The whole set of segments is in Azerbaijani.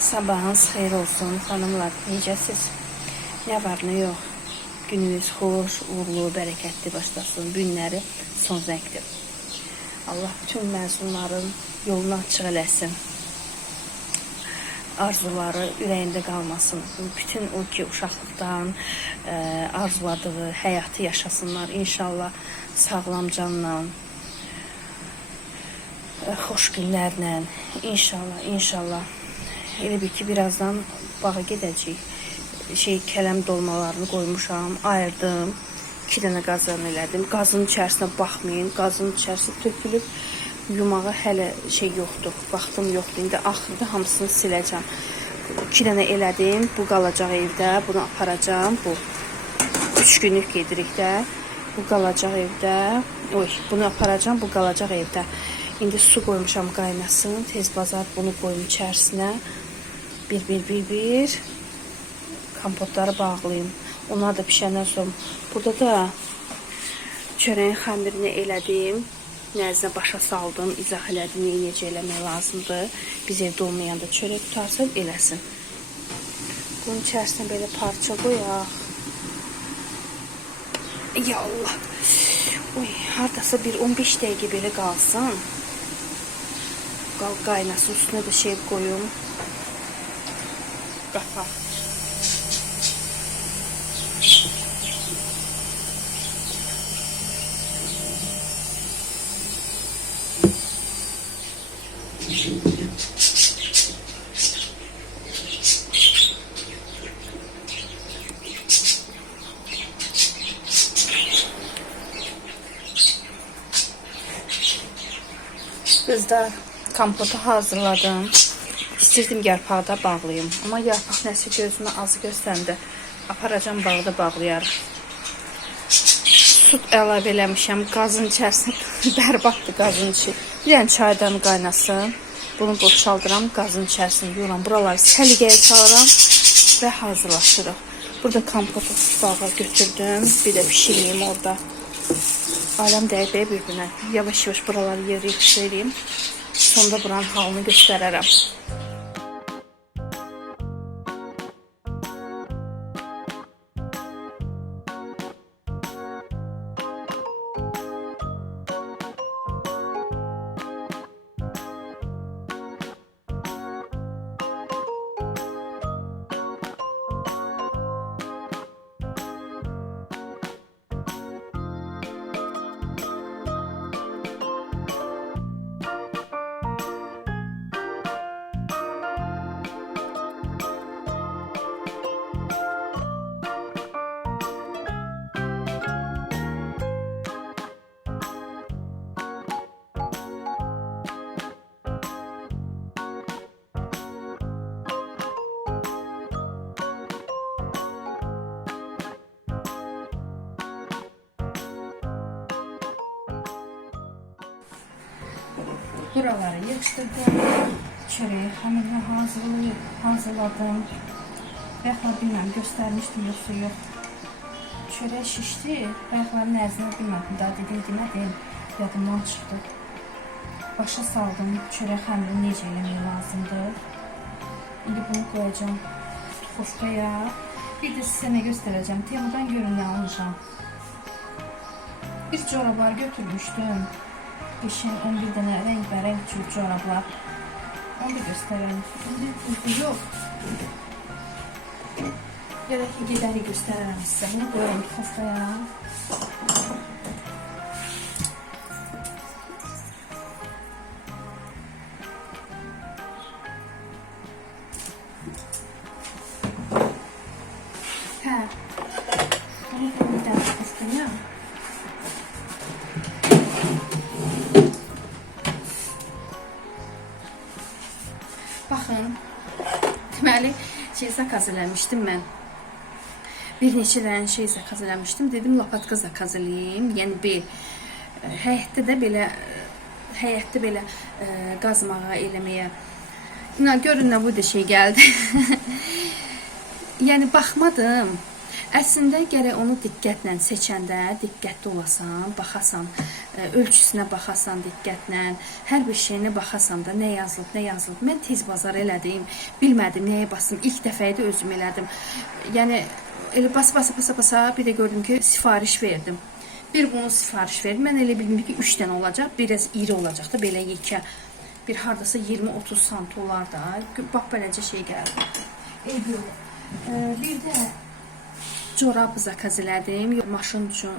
Sabahınız xeyir olsun xanımlar, necəsiz? Nə var, nə yox? Gününüz xoş, uğurlu, bərəkətli başlasın. Günləri son zəngdir. Allah bütün məzunların yolunu açıq eləsin. Arzuları ürəyində qalmasın. Bütün o ki uşaqlıqdan arzuladığı həyatı yaşasınlar. İnşallah sağlam canla, xoş günlərlə. İnşallah. Elə bir ki, birazdan bağa gedəcəyik. Kələm dolmalarını qoymuşam, ayırdım. 2 dənə qazan elədim. Qazın içərisinə baxmayın. Qazın içərisi tökülüb. Yumağa hələ yoxdur. Vaxtım yoxdur. İndi axırda hamısını siləcəm. 2 dənə elədim. Bu qalacaq evdə. Bunu aparacağım. Bu 3 günlük gedirik də. Bu qalacaq evdə. Bunu aparacağım. Bu qalacaq evdə. İndi su qoymuşam qaynasın. Tez bazar bunu qoyum içərisinə. Bir. Kompotları bağlayayım. Onlar da pişəndən sonra. Burada da çörəyin xəmirini elədim. Nəzinə başa saldım. İzah elədim. Necə eləmək lazımdır. Biz evdə olmayanda çörək tutarsın, eləsin. Bunun içərisinə belə parça qoyaq. Ya Allah. Haradasa bir 15 dəqiqə belə qalsın. Qaynasın, üstünə də qoyum. Qapaq. Kızlar, kompotu hazırladım. İstirdim yarpağı da bağlayayım. Ama yarpaq nəsə gözümə azı göstəndi. Aparacam bağda bağlayarım. Süt əlavə eləmişəm. Qazın içərisində bərbatdır qazın içi. Bir dənə çaydan qaynasın. Bunu boşaldıram. Qazın içərisində yuram. Buraları səliqəyə salıram və hazırlaşırıq. Burada kompotu bağa götürdüm. Bir də pişireyim orada. Aləm dəqiqə bir-birinə. Yavaş-yavaş buraları yığışdırayım. Sonda buranın halını göstərərəm. Buraları yığışdırdım. Çörəyi xəmirini hazırladım. Bayaqlar bilməm, göstərmişdim yoxsa yox. Çörək şişdi. Bayaqların ərzini bilmədim. Daha dedim, yadımdan çıxdı. Başa saldım. Çörək xəmirini necə eləmək lazımdır. İndi bunu qoyacağım tufaya. Bir də sizə nə göstərəcəm. Temudan görün nə alacağım. Bir corablar götürmüşdüm. 11 dənə rəngbərəng corablar. Onu da göstərəm. İndi yox. Gələk ki, gedəri göstərərəm sizə. Bunu qoyuram tufaya. Bunu qoyum bir dənə tufaya. Baxın, deməli, zakaz eləmişdim mən. Bir neçə dənə zakaz eləmişdim. Dedim, lapatka zakaz eləyim. Yəni, həyətdə belə qazmağa eləməyə. Görün nə bu da gəldi. Yəni, baxmadım. Əslində gərək onu diqqətlə seçəndə diqqətli olasan, baxasan, ölçüsünə baxasan diqqətlə, hər bir şeyinə baxasan da nə yazılıb, nə yazılıb. Mən tez bazar elədim, bilmədim nəyə basım. İlk dəfə idi özüm elədim. Yəni elə basa bir də gördüm ki, sifariş verdim. Bir bunu sifariş verdim. Mən elə bildim ki, 3 dənə olacaq, biraz iri olacaq da belə yekə. Bir hardasa 20-30 sant olar da. Bax beləcə şey gəldi. Bir də corab zakaz elədim. Maşın üçün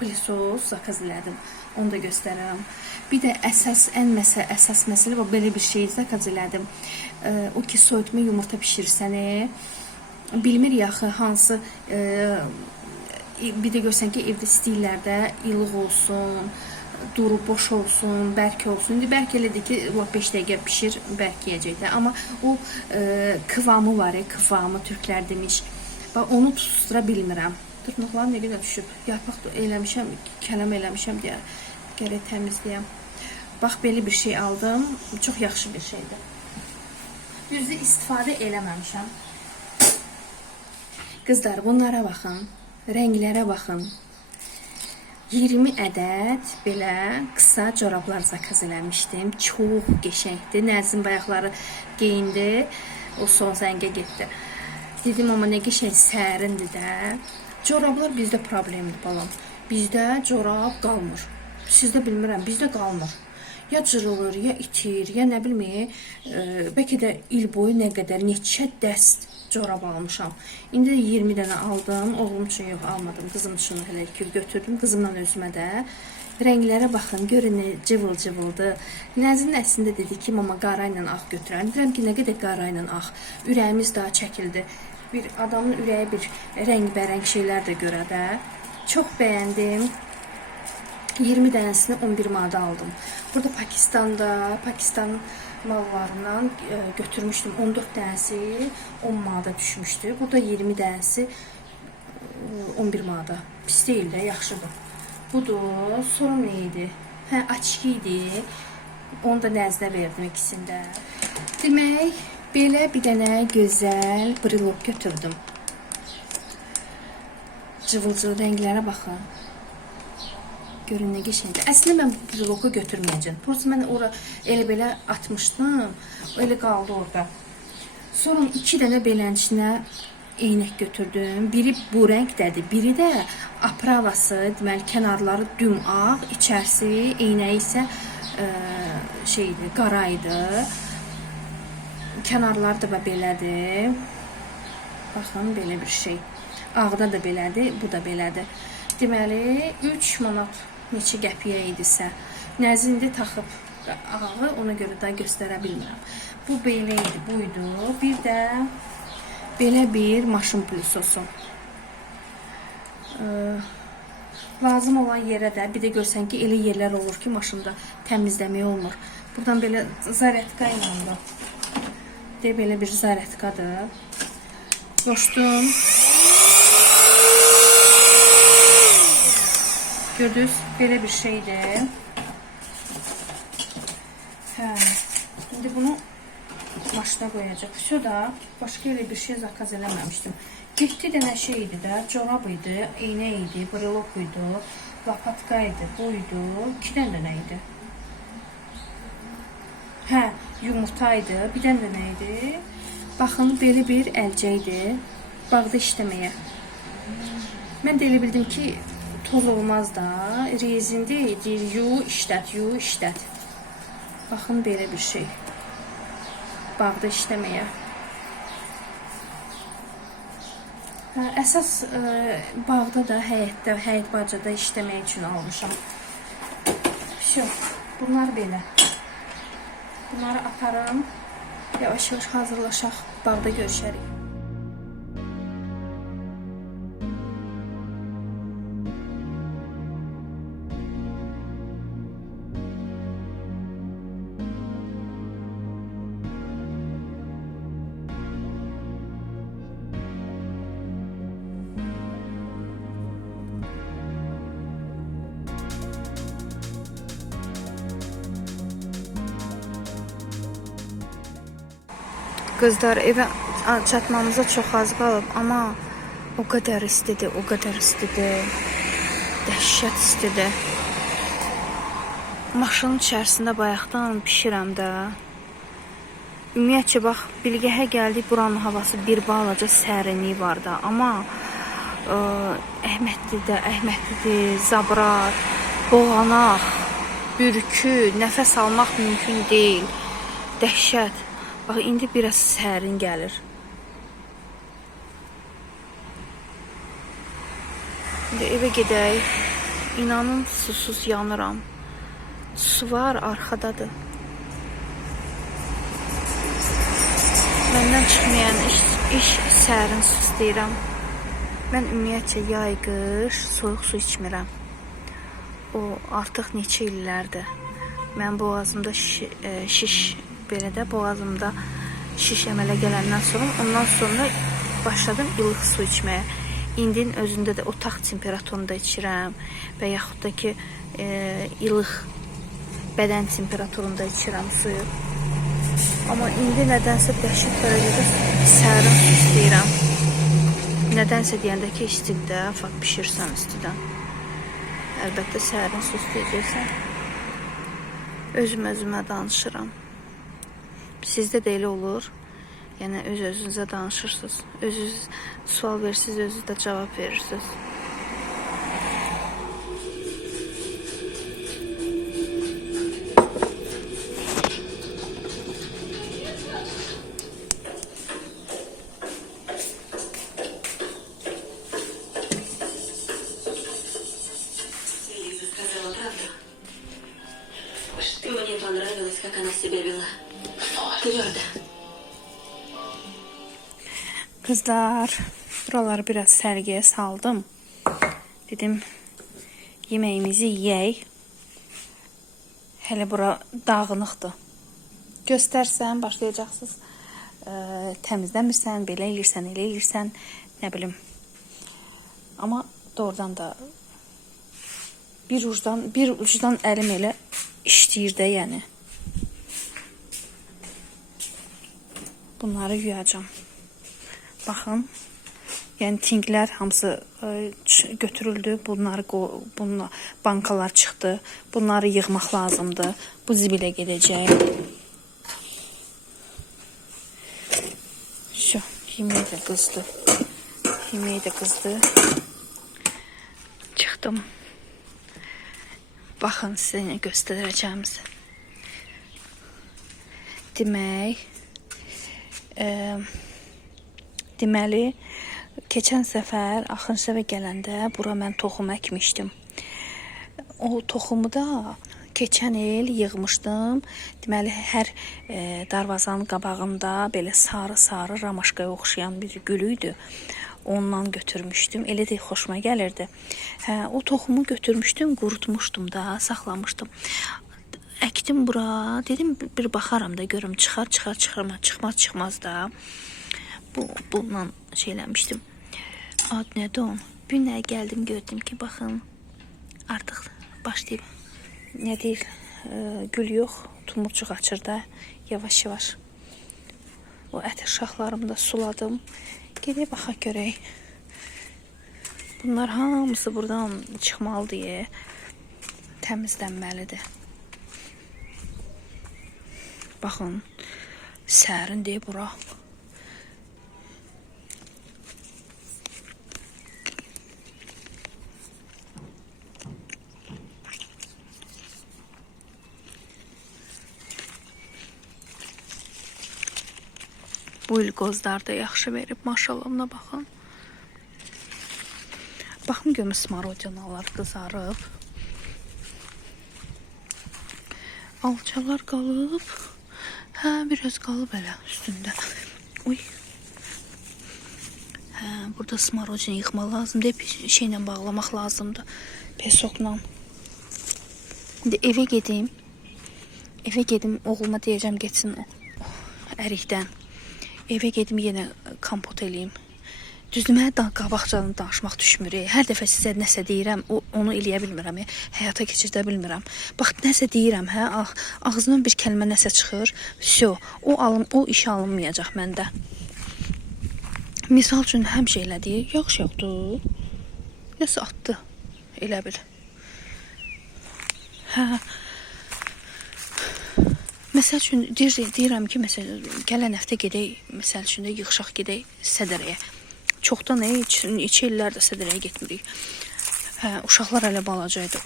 pilisos zakaz elədim. Onu da göstərərəm. Bir də əsas məsələ və belə bir şey zakaz elədim. O ki, soyutma yumurta pişirsəni bilmir yaxı hansı bir də görsən ki, evdə stillərdə ilıq olsun, duru boş olsun, bərk olsun. İndi bərk elədir ki, 5 dəqiqə pişir, bərk yiyəcək də. Amma o kıvamı var, kıvamı türklər demiş. Bax, onu tutuştura bilmirəm. Dırnaqlar nə qədər düşüb. Yarpaq eləmişəm, kələm eləmişəm deyə gərək təmizləyəm. Bax, belə bir şey aldım. Çox yaxşı bir şeydir. Düzdür, istifadə eləməmişəm. Qızlar, bunlara baxın. Rənglərə baxın. 20 ədəd belə qısa corablar zakaz eləmişdim. Çox qəşəngdir. Nəzim bayaqları geyindi. O son zəngə getdi. Dedim, amma nə qəşəng sərindir də. Corablar bizdə problemdir balam. Bizdə corab qalmır. Sizdə bilmirəm, bizdə qalmır. Ya cırılır, ya itir, ya nə bilməyim. Bəlkə də il boyu nə qədər, neçə dəst corab almışam. İndi də 20 dənə aldım. Oğlum üçün yox, almadım. Qızım üçün hələ ki götürdüm. Qızımla özümə də. Rənglərə baxın, görün nə cıvıl-cıvıldır. Nəzrin əslində dedi ki, mama qara ilə ağ götürəm. Deyirəm ki, nə qədər qara ilə ağ. Ürəyimiz daha çəkildi. Bir adamın ürəyi bir rəng-bərəng şeylər də görə də. Çox bəyəndim. 20 dənəsini 11 manata aldım. Burada Pakistan mallarından götürmüşdüm. 14 dənəsi 10 manata düşmüşdü. Burada 20 dənəsi 11 manata. Pis deyil də, yaxşıdır. Budur. Sonra nə idi? Hə, açıq idi. Onu da nəzdə verdim ikisində. Demək, belə bir dənə gözəl brilok götürdüm. Cıvıl-cıvıl rənglərə baxın. Görün nə qəşəngdir. Əslində mən bu briloku götürməyəcəm. Prosta mən ora elə belə atmışdım. Elə qaldı orada. Sonra 2 dənə belənçinə eynək götürdüm. Biri bu rəngdədir, biri də apravası, deməli kənarları düm ağ, içərisi eynəyi isə şeydir, qara idi. Kənarları da belədir. Baxın, belə bir şey. Ağda da belədir, bu da belədir. Deməli 3 manat neçə qəpiyə idisə, nəzində taxıb ağı, ona görə də göstərə bilmirəm. Bu belə idi, buydu. Bir də belə bir maşın pilisosu. Lazım olan yerə də, bir də görsən ki, elə yerlər olur ki, maşında təmizləmək olmur. Buradan belə zaryatka ilə də belə bir zaryatkadır. Qoşdum. Gördünüz, belə bir şeydir. Hə, indi bunu maşına qoyacaq. Şu da, başqa elə bir şey zakaz eləməmişdim. 7 dənə şey idi də, corab idi, eynə idi, brilok idi, lapatka idi, buydu, 2 dənə idi. Hə, yumurta idi, bir dənə idi. Baxın, belə bir əlcə idi, bağda işləməyə. Mən də elə bildim ki, toz olmaz da, rezindir, deyir, yu işlət. Baxın, belə bir şey. Bağda işləməyə. Əsas bağda da, həyətdə, həyət bacada işləmək üçün almışam. Bunlar belə. Bunları aparım. Yavaş-yavaş hazırlaşaq, bağda görüşərik. Qızlar, evə çatmamıza çox az qalıb, amma o qədər istidir, Dəhşət istidir. Maşının içərisində bayaqdan pişirəm də. Ümumiyyətcə, bax, Bilgəhə gəldik, buranın havası bir balaca sərinliyi var da. Amma Əhmədlidir, Zabrat, Boğanaq, Bürkü, nəfəs almaq mümkün deyil. Dəhşət. Bax, indi biraz sərin gəlir. İndi evə gedək. İnanın, susuz yanıram. Su var, arxadadır. Məndən çıxmayan iş sərin su istəyirəm. Mən ümumiyyətcə yay, qış, soyuq su içmirəm. O, artıq neçə illərdir. Mən boğazımda şiş, belə də boğazımda şiş əmələ gələndən sonra, ondan sonra başladım ilıq su içməyə. İndinin özündə də otaq temperaturunda içirəm və yaxud da ki, ilıq bədən temperaturunda içirəm suyu. Amma indi nədənsə dəhşət dərəcədə sərin su istəyirəm. Nədənsə deyəndə ki, istidə, bişirsən istidən. Əlbəttə sərin su istəyəcəksən. Özümə danışıram. Sizdə də elə olur. Yəni, öz-özünüzə danışırsınız. Özünüz sual verirsiniz, özünüz də cavab verirsiniz. Мне понравилось, как она себя вела. Твердо. Kızlar, buraları biraz sərgiyə saldım. Dedim, yeməyimizi yeyək. Hələ bura dağınıqdır. Göstərsən, başlayacaqsınız. Təmizləmirsən, belə elirsən, elə elirsən, nə bilim. Amma doğrudan da bir ucdan əlim elə işləyir də, yəni. Bunları yuyacağım. Baxın, yəni tinglər hamısı götürüldü. Bunlar bankalar çıxdı. Bunları yığmaq lazımdır. Bu zibilə gedəcək. Şu, yeməyi də qızdı. Yeməyi də qızdı. Çıxdım. Baxın, sizə nə göstərəcəyimiz. Deməli, keçən səfər, axırıncı səfər gələndə bura mən toxum əkmişdim. O toxumu da keçən il yığmışdım. Deməli, hər darvazanın qabağında belə sarı-sarı ramaşqaya oxşayan bir gülüydü. Ondan götürmüşdüm. Elə də xoşuma gəlirdi. O toxumu götürmüşdüm, qurutmuşdum da, saxlamışdım. Əkdim bura. Dedim, bir baxaram da, görüm çıxmaz da. Bununla şeyləmişdim. Ad nədir on? Bir nə gəldim, gördüm ki, baxın, artıq başlayıb. Nə deyil, gül yox, tumurcuq açır da, yavaş-yavaş. O ətir şaxlarımı da suladım. Gedək, baxaq görək. Bunlar hamısı buradan çıxmalı deyə təmizlənməlidir. Baxın, sərin deyə bura. Bu il qozlar da yaxşı verib, maşallahına baxın. Baxın, görmüş smarodinalar qızarıb. Alçalar qalıb. Biraz qalıb elə üstündə. Uy. Burada smarodina yıxmaq lazımdır. Bir şeylə bağlamaq lazımdır. Pesokla. İndi evə gedim. Evə gedim, oğluma deyəcəm, getsin ərikdən. Evə gedim, yenə kompot eləyim. Düzdür, mənə qabaqcadan danışmaq düşmür. Hər dəfə sizə nəsə deyirəm, onu eləyə bilmirəm, həyata keçirdə bilmirəm. Bax, nəsə deyirəm, ağzından bir kəlmə nəsə çıxır, o işə alınmayacaq məndə. Misal üçün, həmişə elədi, yaxşı yoxdur, nəsə atdı, elə bil. Məsəl üçün deyirəm ki, məsələn, gələn həftə gedək, məsəl üçün də yığışaq gedək Sədərəyə. Çoxdan 2 illərdir Sədərəyə getmirik. Hə, uşaqlar hələ balaca idi.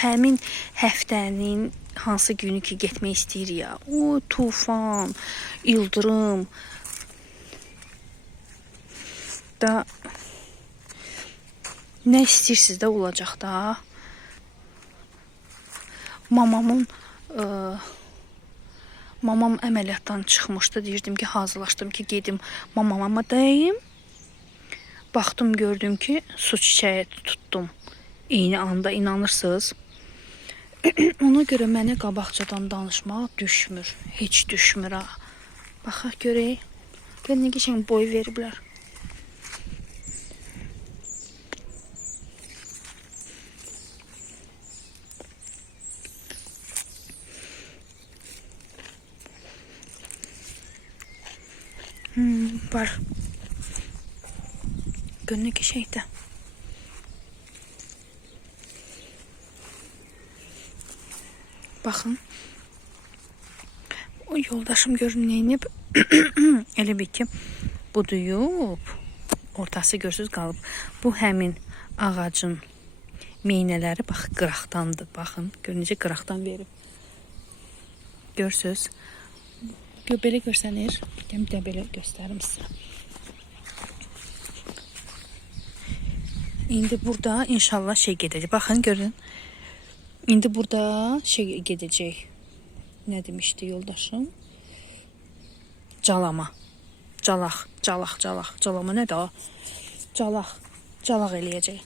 Həmin həftənin hansı günü ki getmək istəyir ya. O tufan, ildırım da nə istəyirsiniz də olacaq da. Mamam əməliyyatdan çıxmışdı. Deyirdim ki, hazırlaşdım ki, gedim mamama dəyim. Baxdım, gördüm ki, su çiçəyi tutdum. Eyni anda, inanırsınız. Ona görə mənə qabaqcadan danışmaq düşmür. Heç düşmür ha. Baxaq görək. Gör nə qəşəng boy veriblər. Var. Gör nə qəşəngdir. Baxın. O yoldaşım görün neyinib. Elə bir ki, buduyub. Ortası görsüz qalıb. Bu həmin ağacın meynələri bax qıraqdandır. Baxın, gör necə qıraqdan verib. Görsüz. Belə görsənir. Gəl də belə göstərim sizə. İndi burada inşallah şey gedəcək. Baxın, görün. İndi burada şey gedəcək. Nə demişdi yoldaşım? Calama. Calaq. Calama nədir o? Calaq eləyəcək.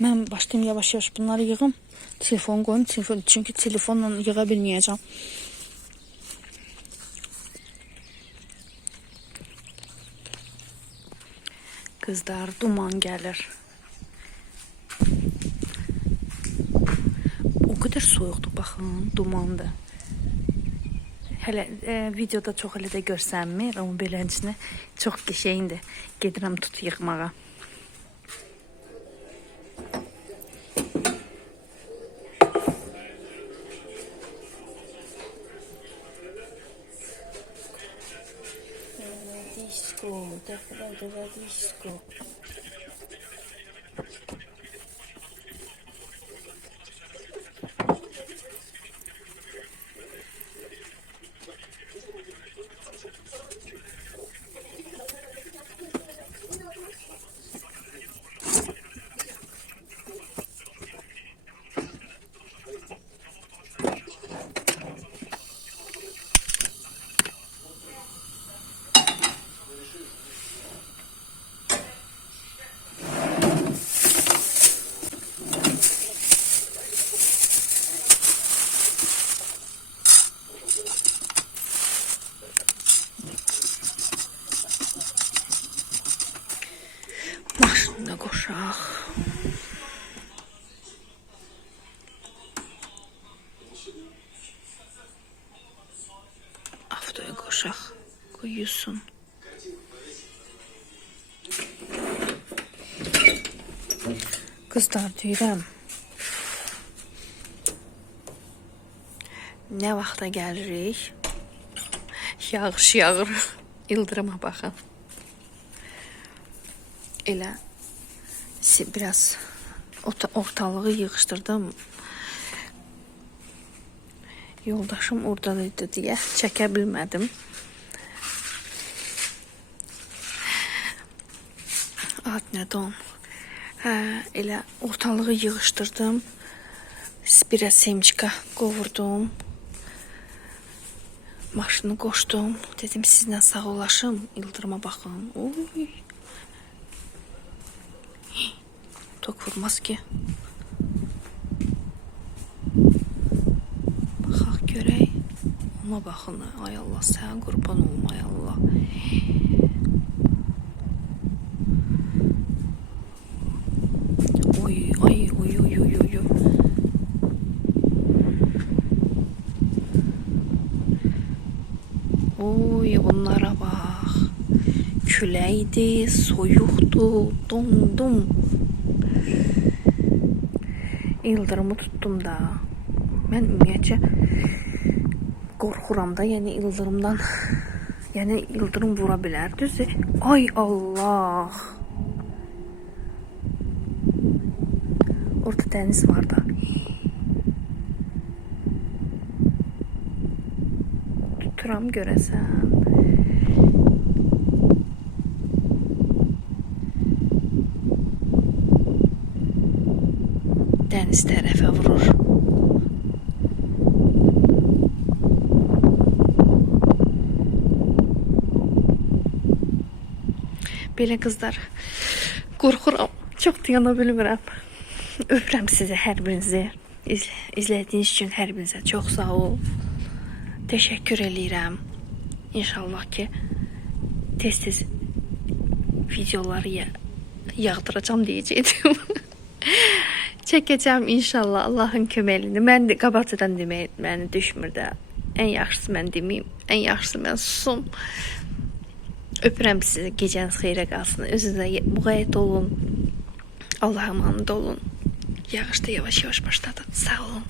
Mən başlayayım yavaş-yavaş bunları yığım. Telefon qoyum, çünki telefonla yığa bilməyəcəm. Qızlar, duman gəlir. O qədər soyuqdur, baxın, dumandır. Hələ videoda çox elə də görsənmir, amma beləncəsinə çox qəşəngdir. Gedirəm tut yığmağa. Disco. Maşında qoşaq. Avtoya qoşaq. Qoyusun. Qızlar deyirəm. Nə vaxta gəlirik? Yağış yağır. İldırıma baxın. Elə biraz ortalığı yığışdırdım. Yoldaşım oradaydı deyə çəkə bilmədim. Ad nədir on? Elə ortalığı yığışdırdım. Biraz semçika qovurdum. Maşını qoşdum. Dedim sizlə sağollaşım. İldırıma baxın. Oy. Tok vurmaz ki. Baxaq görək. Ona baxın. Ay Allah, sən qurban olum, ay Allah. Oy. Oy, onlara bax. Küləkdir, soyuqdur, dondum. ildırımı tuttum da. Mən ümumiyyətcə qorxuram da, yəni ildırımdan. Yəni ildırım vura bilər, düzdür? Ay Allah! Orada dəniz var da. Tuturam görəsən. Dəniz tərəfə vurur. Belə qızlar, qorxuram. Çox dayana bilmirəm. Öpürəm sizi hər birinizi. İzlədiyiniz üçün hər birinizə çox sağ ol. Təşəkkür eləyirəm. İnşallah ki, tez-tez videoları yağdıracağam deyəcəkdim. Çəkəcəm inşallah Allahın köməyini. Mən də qabaqcadan demək məni düşmür də. Ən yaxşısı mən deməyim, ən yaxşısı mən susum. Öpürəm sizi, gecəniz xeyrə qalsın. Özünüzə müğayət olun. Allah'a emanet olun. Yağış da yavaş yavaş başladı. Sağ olun.